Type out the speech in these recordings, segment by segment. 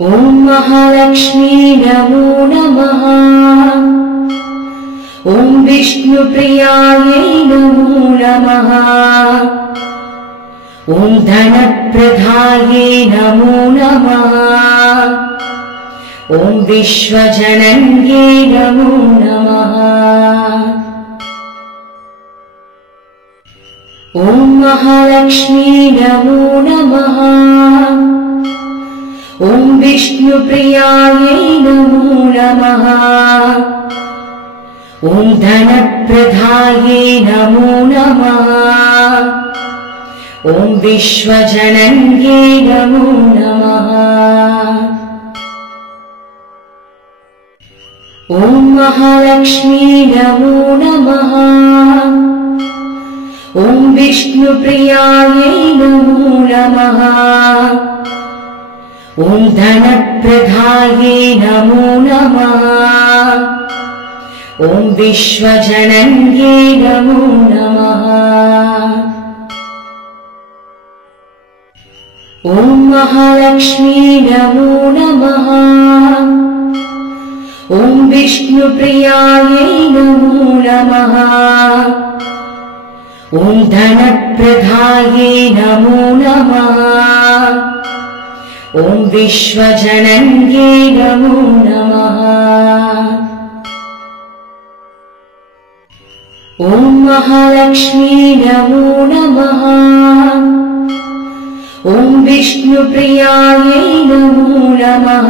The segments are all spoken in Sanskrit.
ॐ महालक्ष्मी नमो नमः। ॐ विष्णुप्रियायै नमो नमः। ॐ धनप्रदायै नमो नमः। ॐ विश्वजनन्यै नमो नमः। ॐ महालक्ष्मी नमो नमः। ॐ विष्णुप्रियायै नमो नमः। ॐ धनप्रदायै नमो नमः। ॐ विश्वजनन्यै नमो नमः। ॐ महालक्ष्मी नमो नमः। ॐ विष्णुप्रियायै नमो नमः। ॐ धनप्रदायै नमो नमः। ॐ विश्वजनन्यै नमो नमः। ॐ महालक्ष्मी नमो नमः। ॐ विष्णुप्रियायै नमो नमः। ॐ धनप्रदायै नमो नमः। ॐ विश्वजनन्यै नमो नमः। ॐ महालक्ष्मी नमो नमः। ॐ विष्णुप्रियायै नमो नमः।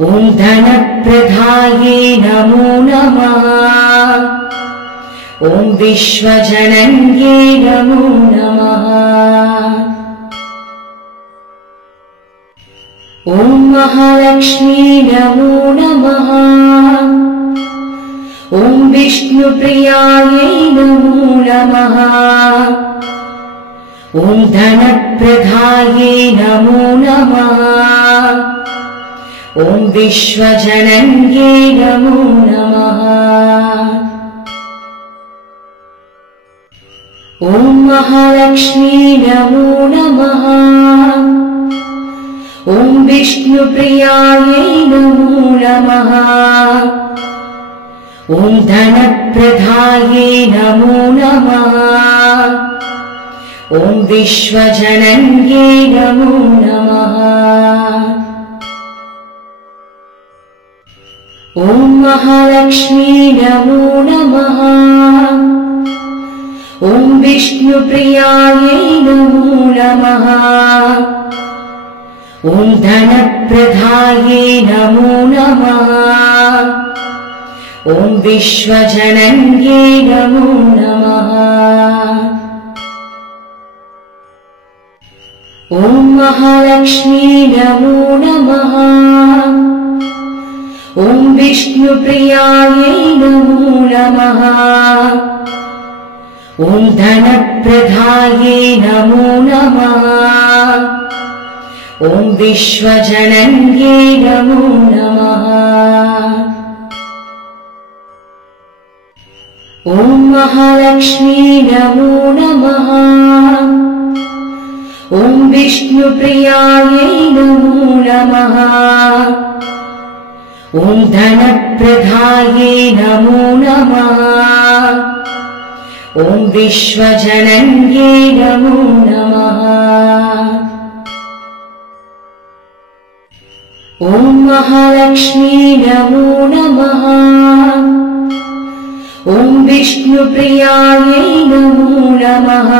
ॐ धनप्रदायै नमो नमः। ॐ विश्वजनन्यै नमो नमः। ॐ महालक्ष्मी नमो नमः। ॐ विष्णुप्रियायै नमो नमः। ॐ धनप्रदायै नमो नमः। ॐ विश्वजनन्यै नमो नमः। ॐ महालक्ष्मी नमो नमः। ॐ विष्णुप्रियायै नमो नमः। ॐ धनप्रदायै नमो नमः। ॐ विश्वजनन्यै नमो नमः। ॐ महालक्ष्मी नमो नमः। ॐ विष्णुप्रियायै नमो नमः। ॐ धनप्रदायै नमो नमः। ॐ विश्वजनन्यै नमो नमः। ॐ महालक्ष्मी नमो नमः। ॐ विष्णुप्रियायै नमो नमः। ॐ धनप्रदायै नमो नमः। ॐ विश्वजनन्यै नमो नमः। ॐ महालक्ष्मी नमो नमः। ॐ विष्णुप्रियायै नमो नमः। ॐ धनप्रदायै नमो नमः। ॐ विश्वजनन्यै नमो नमः। ॐ महालक्ष्मी नमो नमः। ॐ विष्णुप्रियायै नमो नमः।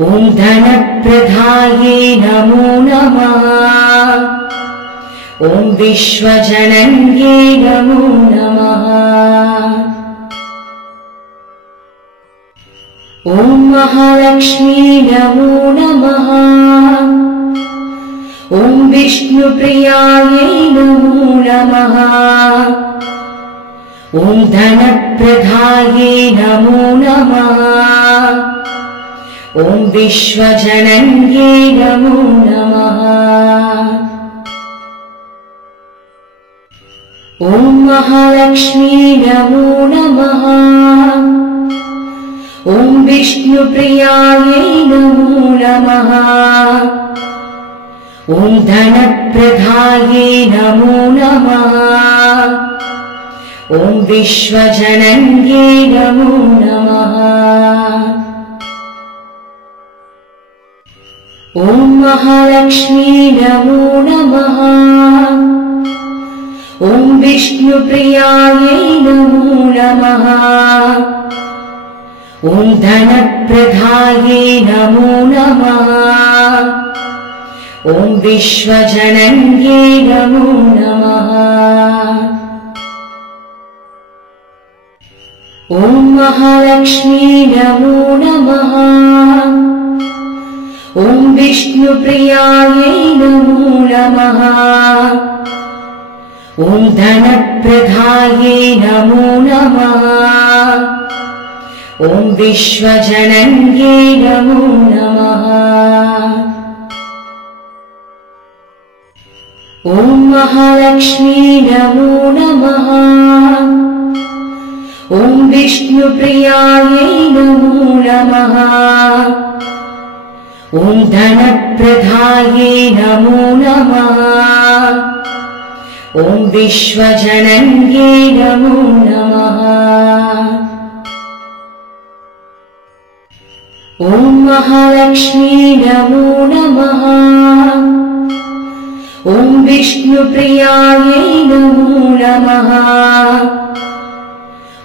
ॐ धनप्रदायै नमो नमः। ॐ विश्वजनन्यै नमो नमः। ॐ महालक्ष्मी नमो नमः। ॐ विष्णुप्रियायै नमो नमः। ॐ धनप्रदायै नमो नमः। ॐ विश्वजनन्यै नमो नमः। ॐ महालक्ष्मी नमो नमः। ॐ विष्णुप्रियायै नमो नमः। ॐ धनप्रदाये नमो नमः ॐ विश्वजनन्ये नमो नमः ॐ महालक्ष्मी नमो नमः ॐ विष्णुप्रियायै नमो नमः ॐ धनप्रदाये नमो नमः ॐ विश्वजनन्ये नमो नमः ॐ महालक्ष्मी नमो नमः ॐ विष्णुप्रियायै नमो नमः ॐ धनप्रदाये नमो नमः ॐ विश्वजनन्ये नमो नमः ॐ महालक्ष्मी नमो नमः ॐ विष्णुप्रियायै नमो नमः ॐ धनप्रदाये नमो नमः ॐ विश्वजनन्ये नमो नमः ॐ महालक्ष्मी नमो नमः ॐ विष्णुप्रियायै नमो नमः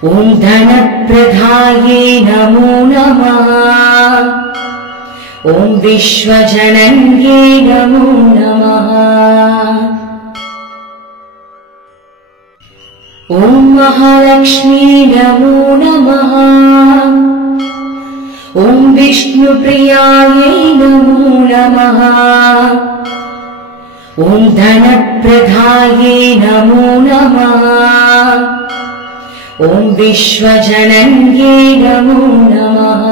ॐ धनप्रदाये नमो नमः ॐ विश्वजनन्ये नमो नमः ॐ महालक्ष्मी नमो नमः ॐ विष्णुप्रियायै नमो नमः ॐ धनप्रदाये नमो नमः ॐ विश्वजनन्ये नमो नमः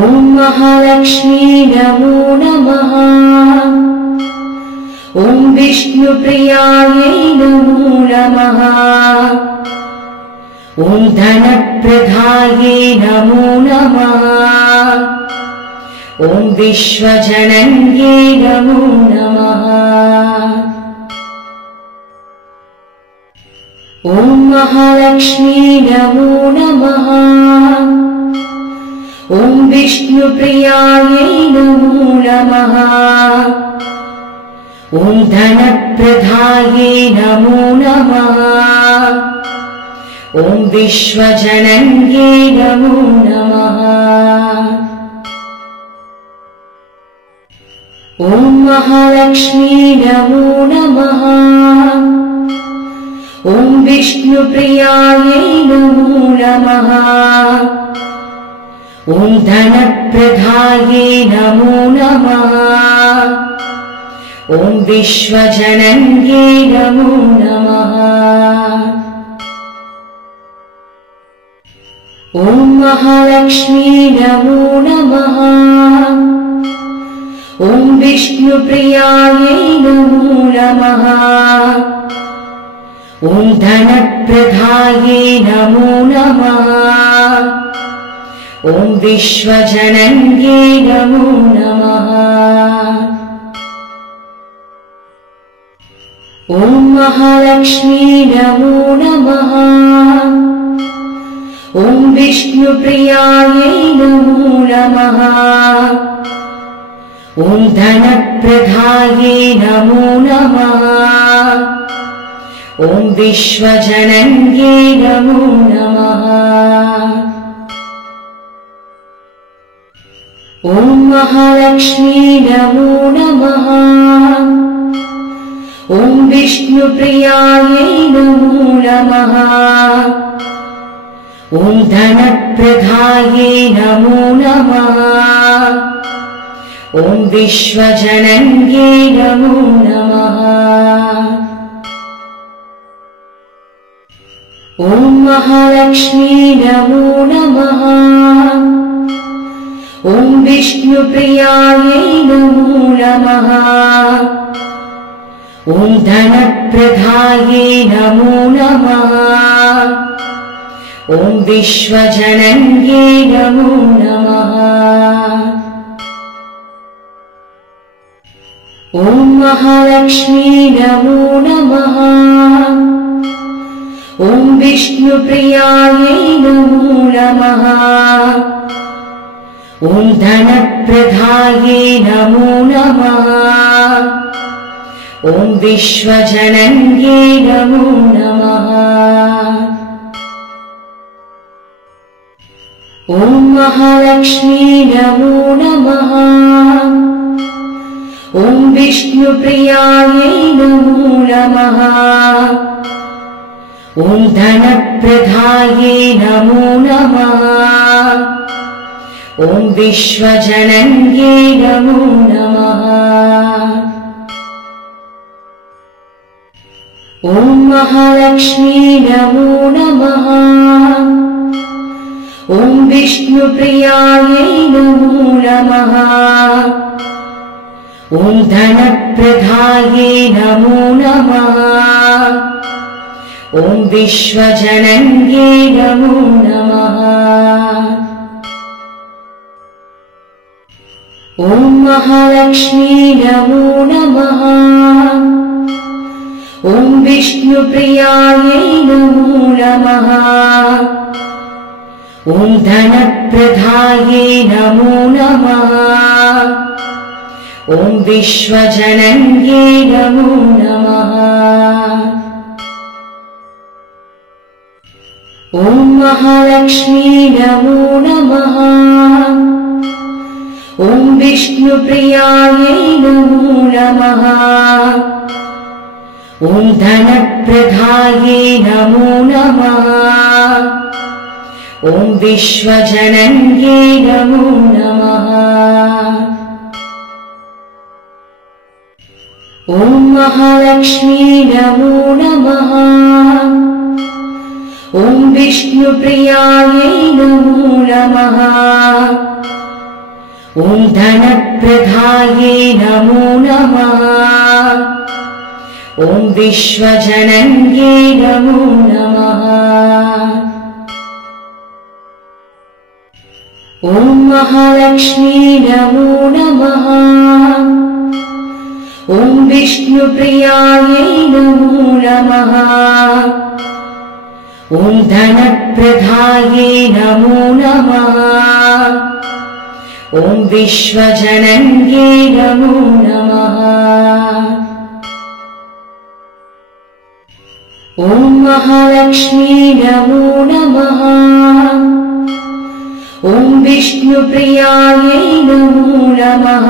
ॐ महालक्ष्मी नमो नमः ॐ विष्णुप्रियायै नमो नमः ॐ धनप्रदाये नमो नमः ॐ विश्वजनन्ये नमो नमः ॐ महालक्ष्मी नमो नमः ॐ विष्णुप्रियायै नमो नमः ॐ धनप्रदाये नमो नमः ॐ विश्वजनन्ये नमो नमः ॐ महालक्ष्मी नमो नमः ॐ विष्णुप्रियायै नमो नमः ॐ धनप्रदाये नमो नमः ॐ विश्वजनन्ये नमो नमः ॐ महालक्ष्मी नमो नमः ॐ विष्णुप्रियायै नमो नमः ॐ धनप्रदाये नमो नमः ॐ विश्वजनन्ये नमो नमः ॐ महालक्ष्मी नमो नमः ॐ विष्णुप्रियायै नमो नमः ॐ धनप्रदाये नमो नमः ॐ विश्वजनन्ये नमो नमः ॐ महालक्ष्मी नमो नमः ॐ विष्णुप्रियायै नमो नमः ॐ धनप्रदाये नमो नमः ॐ विश्वजनन्ये नमो नमः ॐ महालक्ष्मी नमो नमः ॐ विष्णुप्रियायै नमो नमः ॐ धनप्रदाये नमो नमः ॐ विश्वजनन्ये नमो नमः ॐ महालक्ष्मी नमो नमः। ॐ विष्णुप्रियायै नमो नमः। ॐ धनप्रदायै नमो नमः। ॐ विश्वजनन्यै नमो नमः। ॐ महालक्ष्मी नमो नमः। ॐ विष्णुप्रियायै नमो नमः। ॐ धनप्रदायै नमो नमः। ॐ विश्वजनन्यै नमो नमः। ॐ महालक्ष्मी नमो नमः। ॐ विष्णुप्रियायै नमो नमः। ॐ धनप्रदायै नमो नमः। ॐ विश्वजनन्यै नमो नमः। ॐ महालक्ष्मी नमो नमः। ॐ विष्णुप्रियायै नमो नमः। ॐ धनप्रदायै नमो नमः। ॐ विश्वजनन्यै नमो नमः। ॐ महालक्ष्मी नमो नमः। ॐ विष्णुप्रियायै नमो नमः। ॐ धनप्रदायै नमो नमः। ॐ विश्वजनन्यै नमो नमः। ॐ महालक्ष्मी नमो नमः। ॐ विष्णुप्रियायै नमो नमः। ॐ धनप्रदायै नमो नमः। ॐ विश्वजनन्यै नमो नमः। ॐ महालक्ष्मी नमो नमः। ॐ विष्णुप्रियायै नमो नमः। ॐ धनप्रदायै नमो नमः। ॐ विश्वजनन्यै नमो नमः। ॐ महालक्ष्मी नमो नमः। ॐ विष्णुप्रियायै नमो नमः।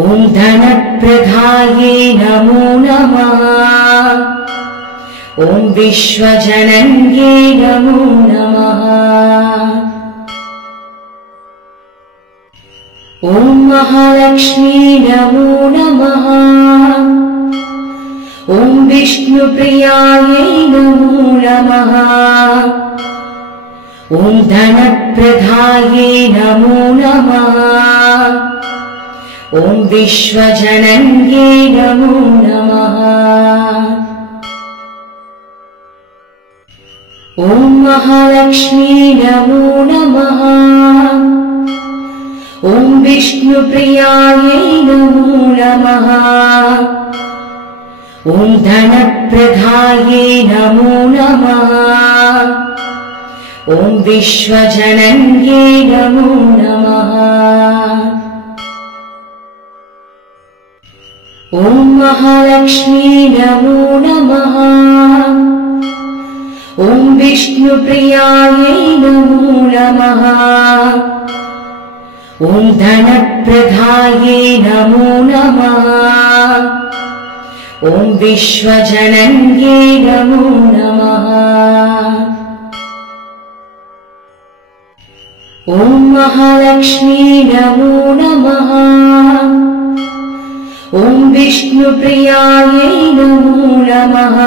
ॐ धनप्रदायै नमो नमः। ॐ विश्वजनन्यै नमो नमः। ॐ महालक्ष्मी नमो नमः। ॐ विष्णुप्रियायै नमो नमः। ॐ धनप्रदायै नमो नमः। ॐ विश्वजनन्यै नमो नमः। ॐ महालक्ष्मी नमो नमः। ॐ विष्णुप्रियायै नमो नमः। ॐ धनप्रदायै नमो नमः। ॐ विश्वजनन्यै नमो नमः। ॐ महालक्ष्मी नमो नमः। ॐ विष्णुप्रियायै नमो नमः। ॐ धनप्रदायै नमो नमः। ॐ विश्वजनन्यै नमो नमः। ॐ महालक्ष्मी नमो नमः। ॐ विष्णुप्रियायै नमो नमः।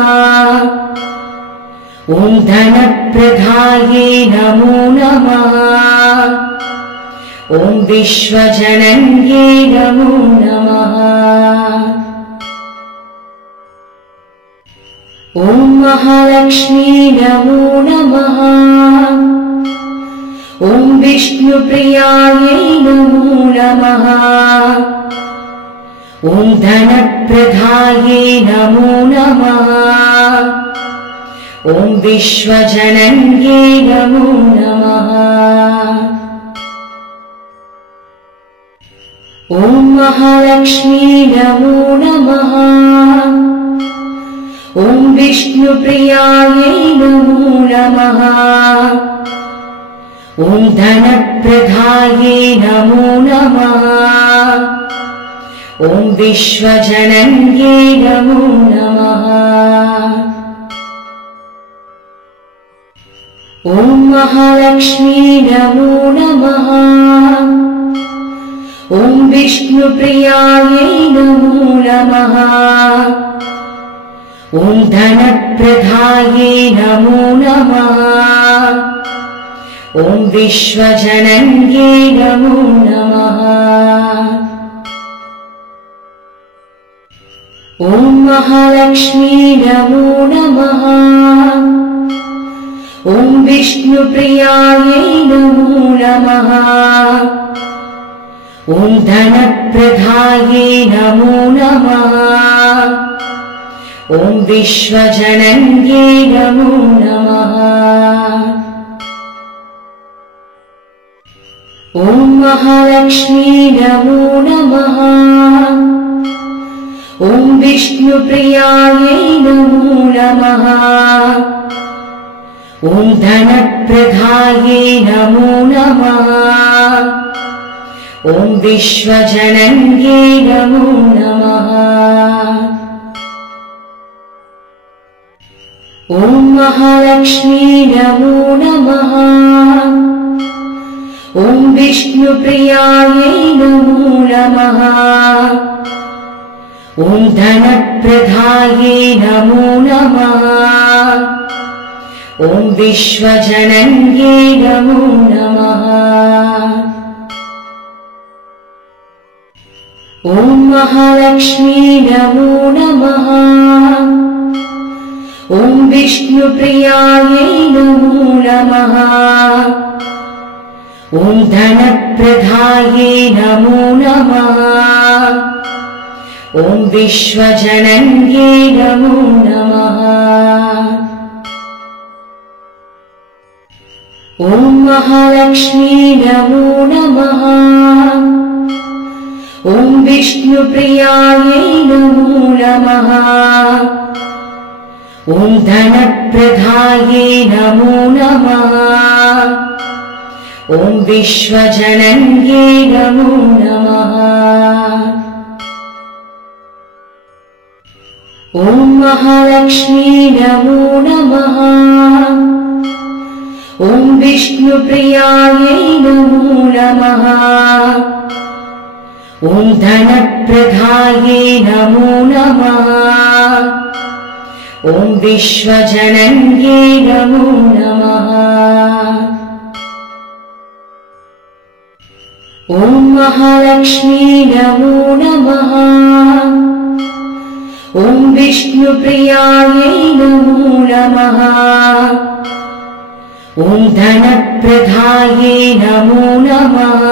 ॐ धनप्रदायै नमो नमः। ॐ विश्वजनन्यै नमो नमः। ॐ महालक्ष्मी नमो नमः। ॐ विष्णुप्रियायै नमो नमः। ॐ धनप्रदाये नमो नमः। ॐ विश्वजनन्ये नमो नमः। ॐ महालक्ष्मी नमो नमः। ॐ विष्णुप्रियायै नमो नमः। ॐ धनप्रदाये नमो नमः। ॐ विश्वजनन्ये नमो नमः। ॐ महालक्ष्मी नमो नमः। ॐ विष्णुप्रियायै नमो नमः। ॐ धनप्रदाये नमो नमः। ॐ विश्वजनन्ये नमो नमः। ॐ महालक्ष्मी नमो नमः। ॐ विष्णुप्रियायै नमो नमः। ॐ धनप्रदाये नमो नमः। ॐ विश्वजनन्ये नमो नमः। ॐ महालक्ष्मी नमो नमः। ॐ विष्णुप्रियायै नमो नमः। ॐ धनप्रदाये नमो नमः। ॐ विश्वजनन्ये नमो नमः। ॐ महालक्ष्मी नमो नमः। ॐ विष्णुप्रियायै नमो नमः। ॐ धनप्रदाये नमो नमः। ॐ विश्वजनन्ये नमो नमः। ॐ महालक्ष्मी नमो नमः। ॐ विष्णुप्रियायै नमो नमः। ॐ धनप्रदाये नमो नमः। ॐ विश्वजनन्ये नमो नमः। ॐ महालक्ष्मी नमो नमः। ॐ विष्णुप्रियायै नमो नमः। ॐ धनप्रदाये नमो नमः। ॐ विश्वजनन्ये नमो नमः। ॐ महालक्ष्मी नमो नमः। ॐ विष्णुप्रियायै नमो नमः। ॐ धनप्रदाये नमो नमः। ॐ विश्वजनन्ये नमो नमः। ॐ महालक्ष्मी नमो नमः। ॐ विष्णुप्रियायै नमो नमः। ॐ धनप्रदाये नमो नमः।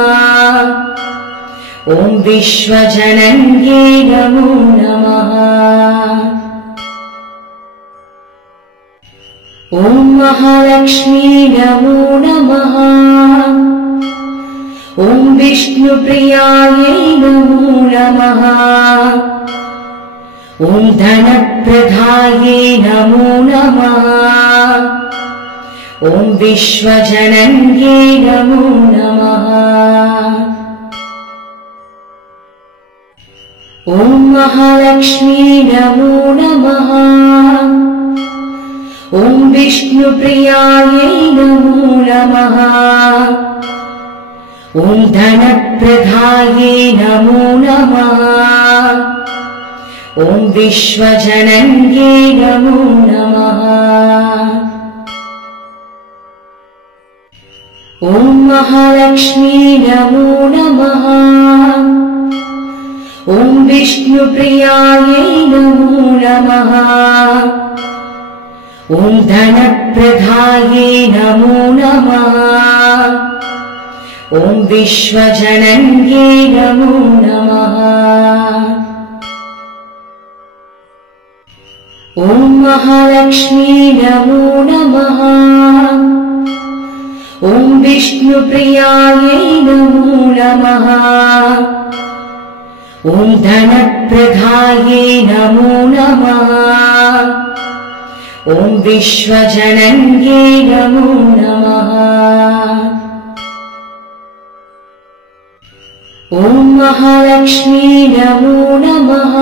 ॐ विश्वजनन्ये नमो नमः। ॐ महालक्ष्मी नमो नमः। ॐ विष्णुप्रियायै नमो नमः। ॐ धनप्रदाये नमो नमः। ॐ विश्वजनन्ये नमो नमः। ॐ महालक्ष्मी नमो नमः। ॐ विष्णुप्रियायै नमो नमः। ॐ धनप्रदाये नमो नमः। ॐ विश्वजनन्ये नमो नमः। ॐ महालक्ष्मी नमो नमः। ॐ विष्णुप्रियायै नमो नमः। ॐ धनप्रदाये नमो नमः। ॐ विश्वजनन्ये नमो नमः। ॐ महालक्ष्मी नमो नमः। ॐ विष्णुप्रियायै नमो नमः। ॐ धनप्रदायै नमो नमः। ॐ विश्वजनन्यै नमो नमः। ॐ महालक्ष्मी नमो नमः।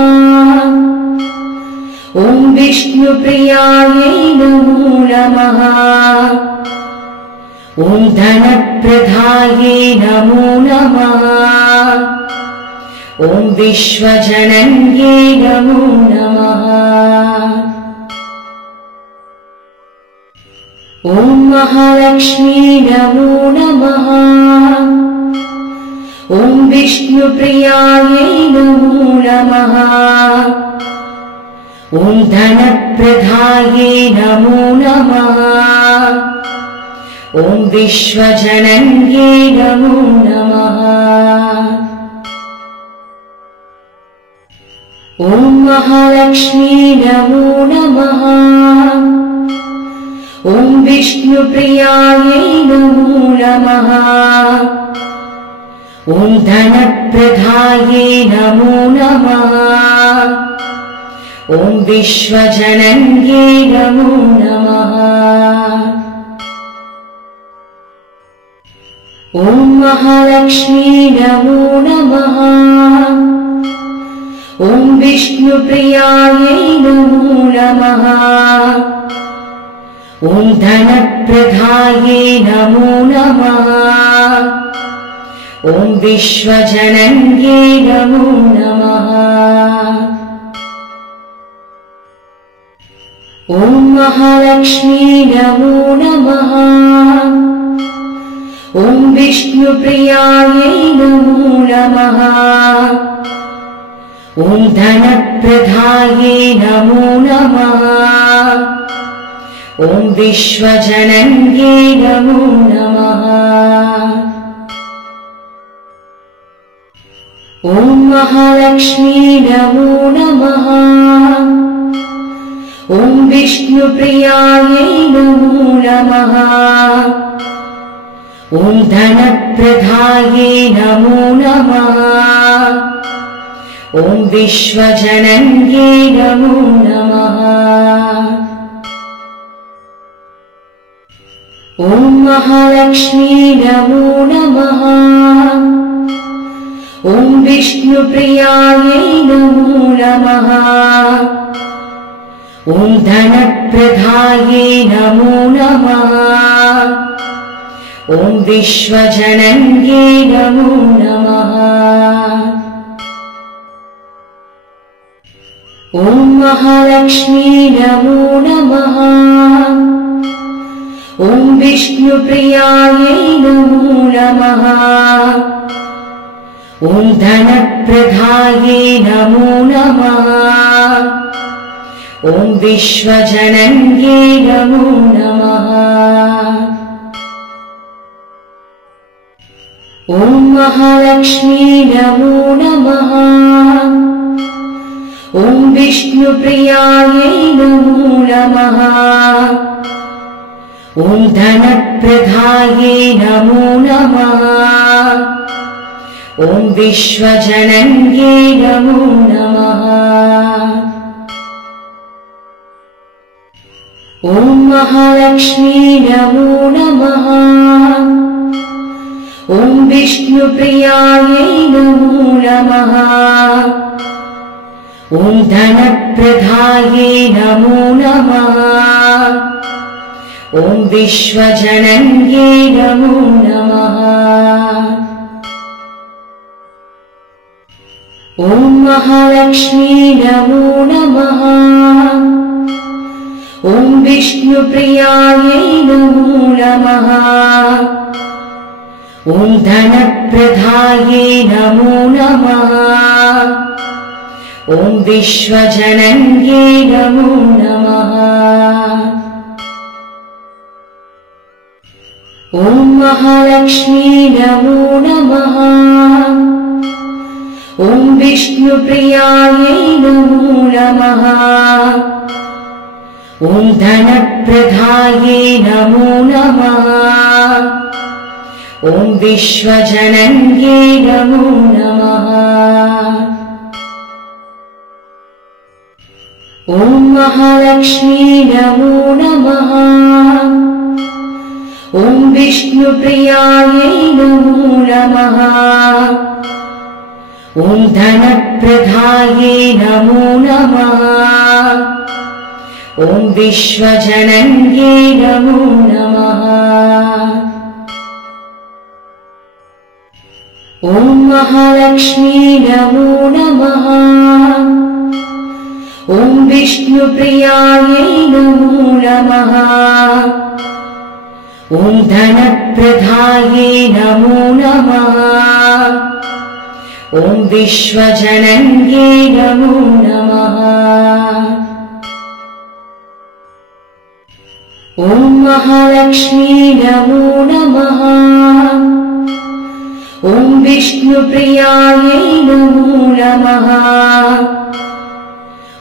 ॐ विष्णुप्रियायै नमो नमः। ॐ धनप्रदायै नमो नमः। ॐ विश्वजनन्यै नमो नमः। ॐ महालक्ष्मी नमो नमः। ॐ विष्णुप्रियायै नमो नमः। ॐ धनप्रदायै नमो नमः। ॐ विश्वजनन्यै नमो नमः। ॐ महालक्ष्मी नमो नमः। ॐ विष्णुप्रियायै नमो नमः। ॐ धनप्रदायै नमो नमः। ॐ विश्वजनन्यै नमो नमः। ॐ महालक्ष्मी नमो नमः। ॐ विष्णुप्रियायै नमो नमः। ॐ धनप्रदायै नमो नमः। ॐ विश्वजनन्यै नमो नमः। ॐ महालक्ष्मी नमो नमः। ॐ विष्णुप्रियायै नमो नमः। ॐ धनप्रदायै नमो नमः। ॐ विश्वजनन्यै नमो नमः। ॐ महालक्ष्मी नमो नमः। ॐ विष्णुप्रियायै नमो नमः। ॐ धनप्रदायै नमो नमः। ॐ विश्वजनन्यै नमो नमः। ॐ महालक्ष्मी नमो नमः। ॐ विष्णुप्रियायै नमो नमः। ॐ धनप्रदायै नमो नमः। ॐ विश्वजनन्यै नमो नमः। ॐ महालक्ष्मी नमो नमः। ॐ विष्णुप्रियायै नमो नमः। ॐ धनप्रदायै नमो नमः। ॐ विश्वजनन्यै नमो नमः। ॐ महालक्ष्मी नमो नमः। ॐ विष्णुप्रियायै नमो नमः। ॐ धनप्रदायै नमो नमः। ॐ विश्वजनन्यै नमो नमः। ॐ महालक्ष्मी नमो नमः। ॐ विष्णुप्रियायै नमो नमः। ॐ धनप्रदायै नमो नमः। ॐ विश्वजनन्यै नमो नमः। ॐ महालक्ष्मी नमो नमः। ॐ विष्णुप्रियायै नमो नमः। ॐ धनप्रदायै नमो नमः। ॐ विश्वजनन्यै नमो नमः। ॐ महालक्ष्मी नमो नमः। ॐ विष्णुप्रियायै नमो नमः। ॐ ॐ धनप्रदाये नमो नमः। ॐ विश्वजनन्ये नमो नमः। ॐ महालक्ष्मी नमो नमः। ॐ विष्णुप्रियायै नमो नमः। ॐ धनप्रदाये नमो नमः। ॐ विश्वजनन्ये नमो नमः। ॐ महालक्ष्मी नमो नमः। ॐ विष्णुप्रियायै नमो नमः। ॐ धनप्रदाये नमो नमः। ॐ विश्वजनन्ये नमो नमः। ॐ महालक्ष्मी नमो नमः। ॐ विष्णुप्रियायै नमो नमः।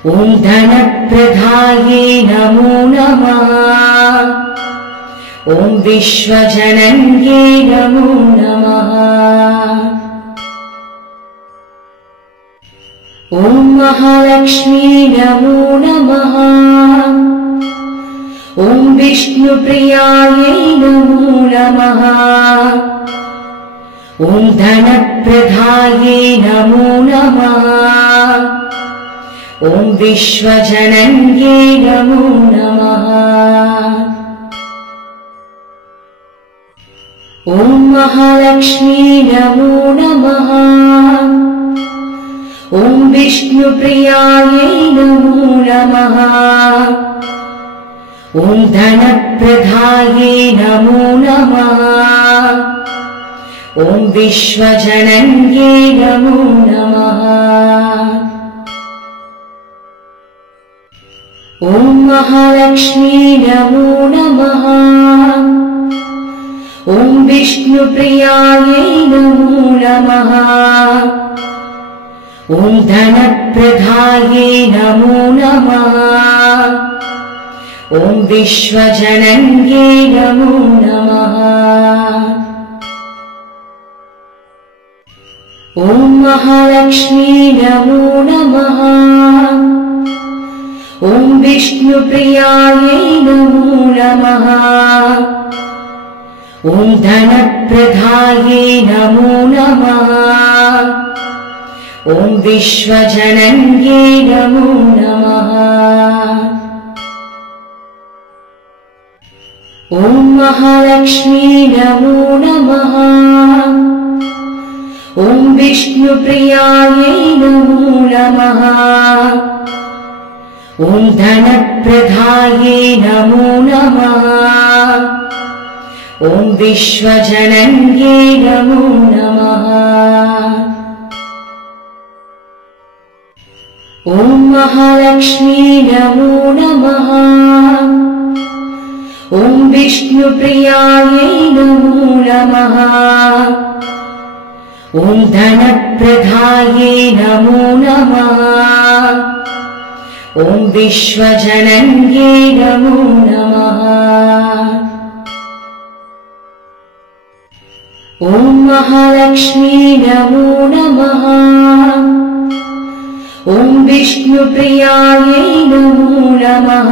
ॐ धनप्रदाये नमो नमः। ॐ विश्वजनन्ये नमो नमः। ॐ महालक्ष्मी नमो नमः। ॐ विष्णुप्रियायै नमो नमः। ॐ धनप्रदाये नमो नमः। ॐ विश्वजनन्ये नमो नमः। ॐ महालक्ष्मी नमो नमः। ॐ विष्णुप्रियायै नमो नमः। ॐ धनप्रदाये नमो नमः। ॐ विश्वजनन्ये नमो नमः। ॐ महालक्ष्मी नमो नमः। ॐ विष्णुप्रियायै नमो नमः। ॐ धनप्रदाये नमो नमः। ॐ विश्वजनन्ये नमो नमः। ॐ महालक्ष्मी नमो नमः। ॐ विष्णुप्रियायै नमो नमः। ॐ धनप्रदाये नमो नमः। ॐ विश्वजनन्ये नमो नमः। ॐ महालक्ष्मी नमो नमः। ॐ विष्णुप्रियायै नमो नमः। ॐ धनप्रदाये नमो नमः। ॐ विश्वजनन्ये नमो नमः। ॐ महालक्ष्मी नमो नमः। ॐ विष्णुप्रियायै नमो नमः। ॐ धनप्रदाये नमो नमः। ॐ विश्वजनन्ये नमो नमः। ॐ महालक्ष्मी नमो नमः। ॐ विष्णुप्रियायै नमो नमः।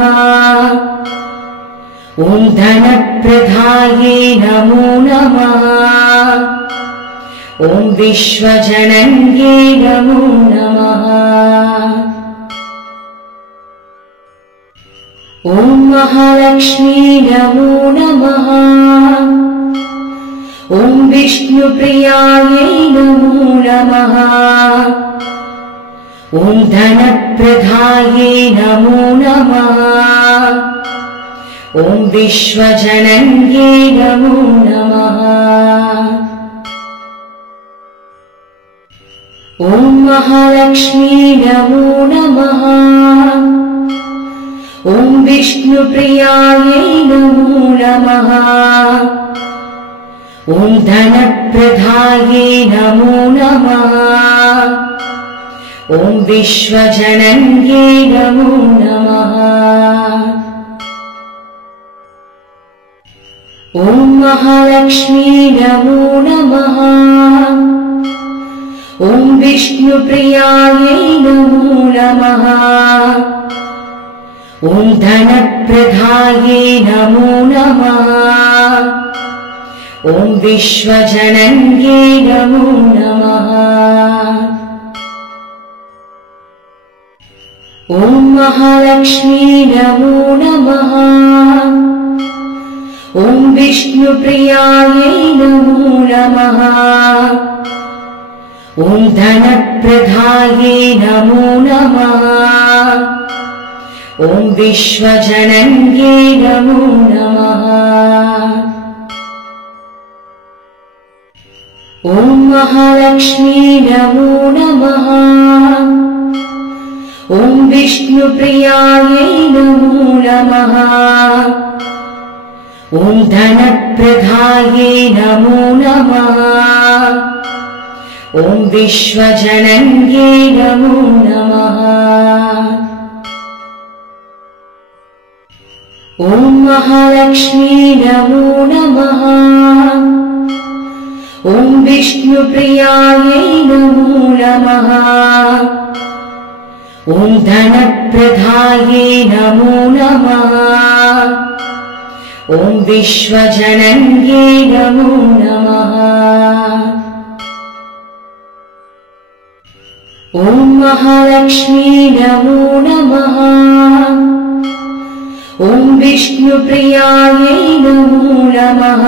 ॐ धनप्रदाये नमो नमः। ॐ विश्वजनन्ये नमो नमः। ॐ महालक्ष्मी नमो नमः। ॐ विष्णुप्रियायै नमो नमः। ॐ धनप्रदाये नमो नमः। ॐ विश्वजनन्ये नमो नमः। ॐ महालक्ष्मी नमो नमः। ॐ विष्णुप्रियायै नमो नमः। ॐ धनप्रदाये नमो नमः। ॐ विश्वजनन्ये नमो नमः। ॐ महालक्ष्मी नमो नमः। ॐ विष्णुप्रियायै नमो नमः। ॐ धनप्रदायै नमो नमः। ॐ विश्वजनन्यै नमो नमः। ॐ महालक्ष्मी नमो नमः। ॐ विष्णुप्रियायै नमो नमः। ॐ धनप्रदायै नमो नमः। ॐ विश्वजनन्यै नमो नमः। ॐ महालक्ष्मी नमो नमः। ॐ विष्णुप्रियायै नमो नमः। ॐ धनप्रदायै नमो नमः। ॐ विश्वजनन्यै नमो नमः। ॐ महालक्ष्मी नमो नमः। ॐ विष्णुप्रियायै नमो नमः। ॐ धनप्रदायै नमो नमः। ॐ विश्वजनन्यै नमो नमः। ॐ महालक्ष्मी नमो नमः। ॐ विष्णुप्रियायै नमो नमः।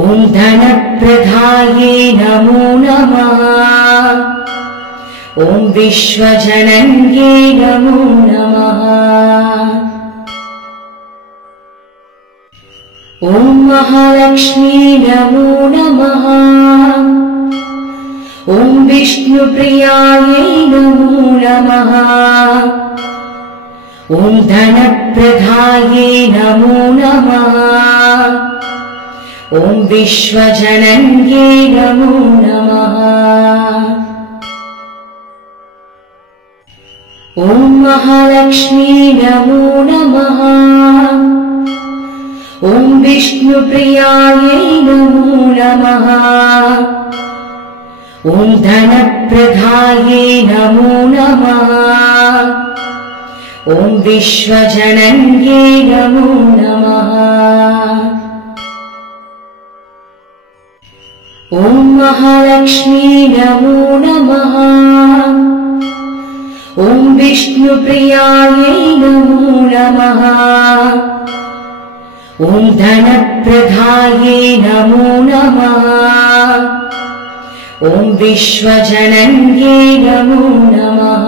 ॐ धनप्रदायै नमो नमः। ॐ विश्वजनन्यै नमो नमः। ॐ महालक्ष्मी नमो नमः। ॐ विष्णुप्रियायै नमो नमः। ॐ धनप्रदायै नमो नमः। ॐ विश्वजनन्यै नमो नमः। ॐ महालक्ष्मी नमो नमः। ॐ विष्णुप्रियायै नमो नमः। ॐ धनप्रदायै नमो नमः। ॐ विश्वजनन्यै नमो नमः। ॐ महालक्ष्मी नमो नमः। ॐ विष्णुप्रियायै नमो नमः। ॐ धनप्रदायै नमो नमः। ॐ विश्वजनन्यै नमो नमः।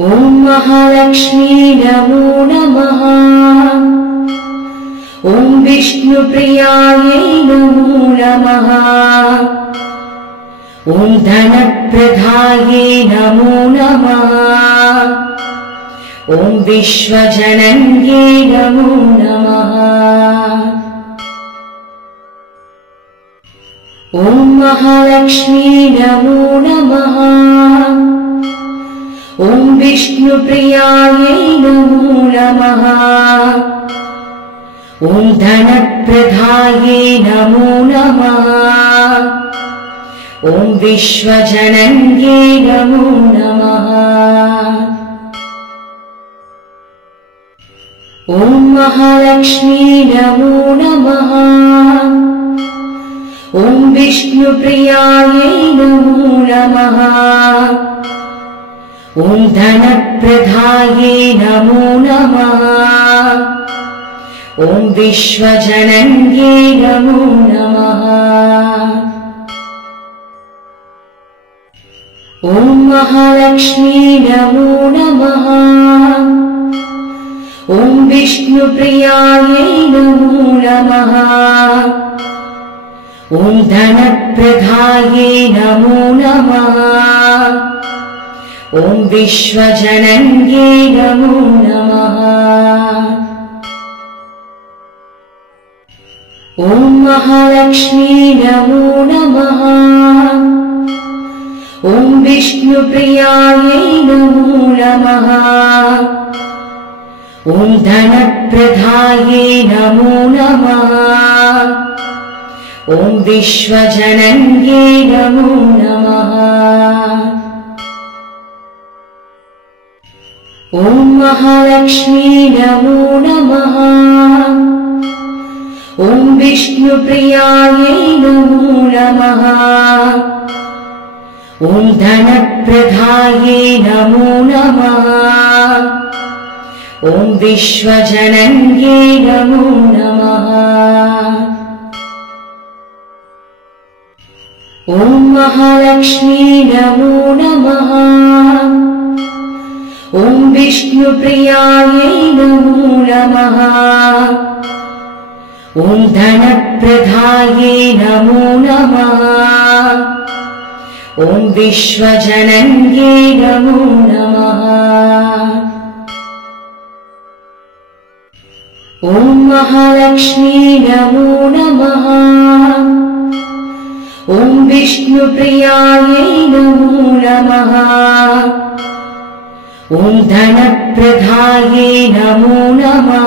ॐ महालक्ष्मी नमो नमः। ॐ विष्णुप्रियायै नमो नमः। ॐ धनप्रदायै नमो नमः। ॐ विश्वजनन्यै नमो नमः। ॐ महालक्ष्मी नमो नमः। ॐ विष्णुप्रियायै नमो नमः। ॐ धनप्रदायै नमो नमः। ॐ विश्वजनन्यै नमो नमः। ॐ महालक्ष्मी नमो नमः। ॐ विष्णुप्रियायै नमो नमः। ॐ धनप्रदायै नमो नमः। ॐ विश्वजनन्यै नमो नमः। ॐ महालक्ष्मी नमो नमः। ॐ विष्णुप्रियायै नमो नमः। ॐ धनप्रदायै नमो नमः। ॐ विश्वजनन्यै नमो नमः। ॐ महालक्ष्मी नमो नमः। ॐ विष्णुप्रियायै नमो नमः। ॐ ॐ धनप्रदाये नमो नमः। ॐ विश्वजनन्ये नमो नमः। ॐ महालक्ष्मी नमो नमः। ॐ विष्णुप्रियायै नमो नमः। ॐ धनप्रदाये नमो नमः। ॐ विश्वजनन्ये नमो नमः। ॐ महालक्ष्मी नमो नमः। ॐ विष्णुप्रियायै नमो नमः। ॐ धनप्रदाये नमो नमः। ॐ विश्वजनन्ये नमो नमः। ॐ महालक्ष्मी नमो नमः। ॐ विष्णुप्रियायै नमो नमः। ॐ धनप्रदाये नमो नमः।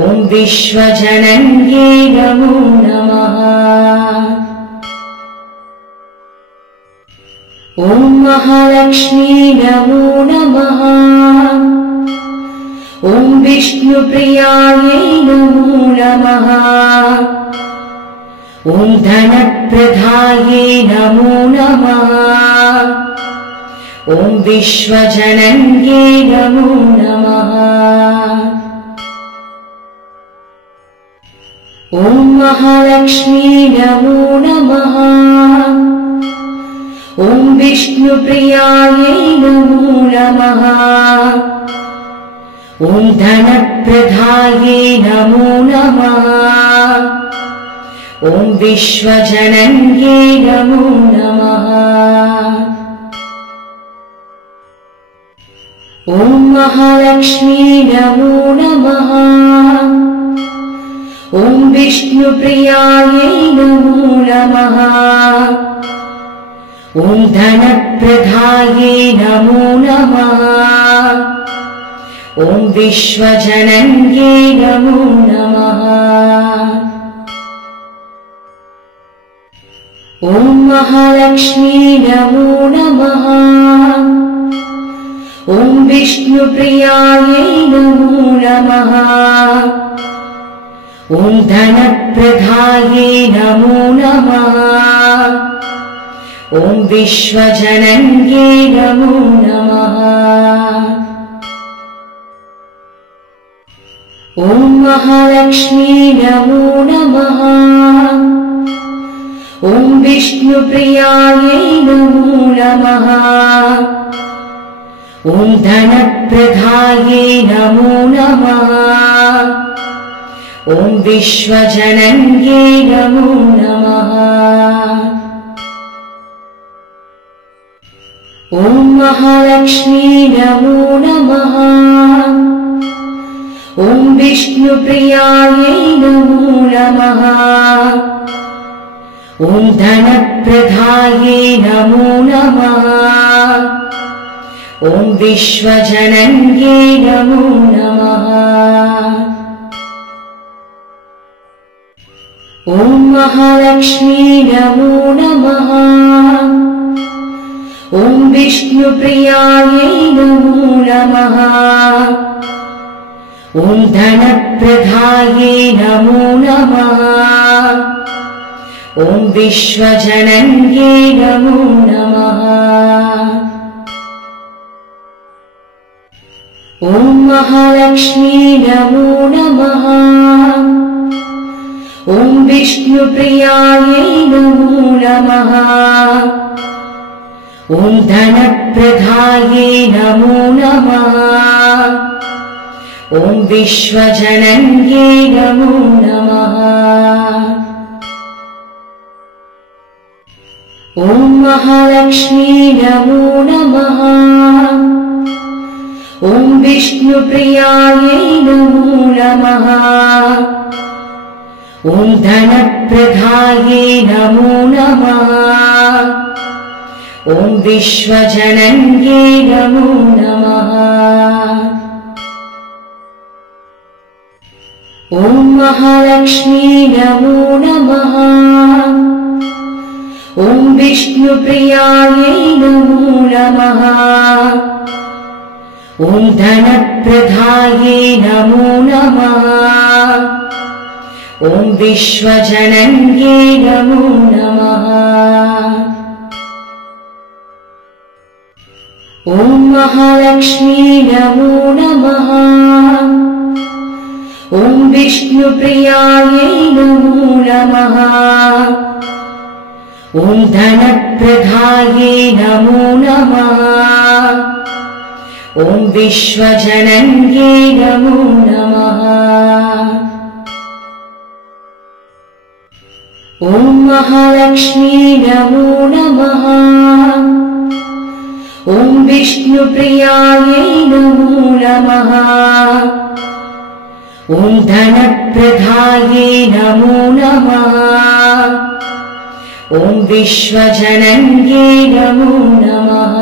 ॐ विश्वजनन्ये नमो नमः। ॐ महालक्ष्मी नमो नमः। ॐ विष्णुप्रियायै नमो नमः। ॐ धनप्रदाये नमो नमः। ॐ विश्वजनन्ये नमो नमः। ॐ महालक्ष्मी नमो नमः। ॐ विष्णुप्रियायै नमो नमः। ॐ धनप्रदाये नमो नमः। ॐ विश्वजनन्ये नमो नमः। ॐ महालक्ष्मी नमो नमः। ॐ विष्णुप्रियायै नमो नमः। ॐ धनप्रदाये नमो नमः। ॐ विश्वजनन्ये नमो नमः। ॐ महालक्ष्मी नमो नमः। ॐ विष्णुप्रियायै नमो नमः। ॐ धनप्रदाये नमो नमः। ॐ विश्वजनन्ये नमो नमः। ॐ महालक्ष्मी नमो नमः। ॐ विष्णुप्रियायै नमो नमः। ॐ धनप्रदाये नमो नमः। ॐ विश्वजनन्ये नमो नमः। ॐ महालक्ष्मी नमो नमः। ॐ विष्णुप्रियायै नमो नमः। ॐ धनप्रदाये नमो नमः। ॐ विश्वजनन्ये नमो नमः। ॐ महालक्ष्मी नमो नमः। ॐ विष्णुप्रियायै नमो नमः। ॐ धनप्रदाये नमो नमः। ॐ विश्वजनन्ये नमो नमः। ॐ महालक्ष्मी नमो नमः। ॐ विष्णुप्रियायै नमो नमः। ॐ धनप्रदाये नमो नमः। ॐ विश्वजनन्ये नमो नमः। ॐ महालक्ष्मी नमो नमः। ॐ विष्णुप्रियायै नमो नमः। ॐ धनप्रदाये नमो नमः। ॐ विश्वजनन्ये नमो नमः। ॐ महालक्ष्मी नमो नमः। ॐ विष्णुप्रियायै नमो नमः। ॐ धनप्रदायै नमो नमः। ॐ विश्वजनन्यै नमो नमः। ॐ महालक्ष्मी नमो नमः। ॐ विष्णुप्रियायै नमो नमः। ॐ धनप्रदायै नमो नमः। ॐ विश्वजनन्यै नमो नमः। ॐ महालक्ष्मी नमो नमः। ॐ विष्णुप्रियायै नमो नमः। ॐ धनप्रदायै नमो नमः। ॐ विश्वजनन्यै नमो नमः।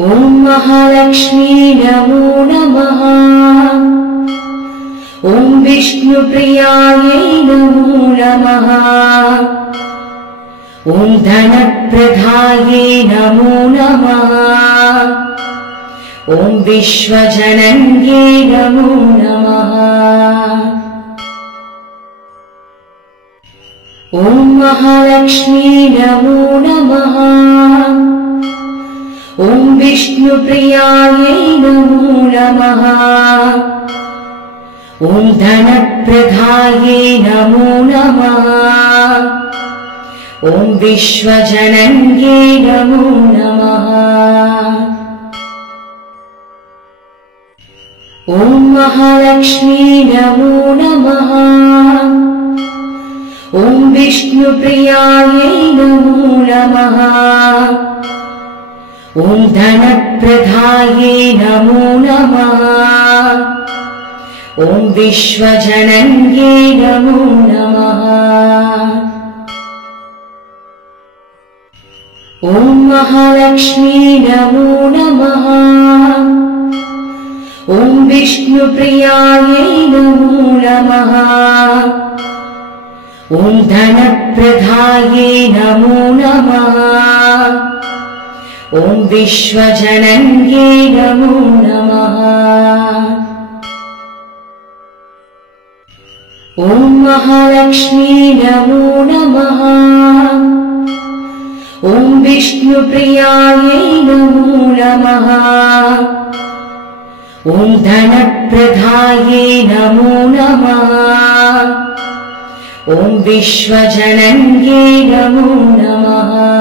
ॐ महालक्ष्मी नमो नमः। ॐ विष्णुप्रियायै नमो नमः। ॐ धनप्रदायै नमो नमः। ॐ विश्वजनन्यै नमो नमः। ॐ महालक्ष्मी नमो नमः। ॐ विष्णुप्रियायै नमो नमः। ॐ धनप्रदायै नमो नमः। ॐ विश्वजनन्यै नमो नमः। ॐ महालक्ष्मी नमो नमः। ॐ विष्णुप्रियायै नमो नमः। ॐ धनप्रदायै नमो नमः। ॐ विश्वजनन्यै नमो नमः। ॐ महालक्ष्मी नमो नमः। ॐ विष्णुप्रियायै नमो नमः। ॐ धनप्रदायै नमो नमः। ॐ विश्वजनन्यै नमो नमः। ॐ महालक्ष्मी नमो नमः। ॐ विष्णुप्रियायै नमो नमः। ॐ धनप्रदायै नमो नमः। ॐ विश्वजनन्यै नमो नमः।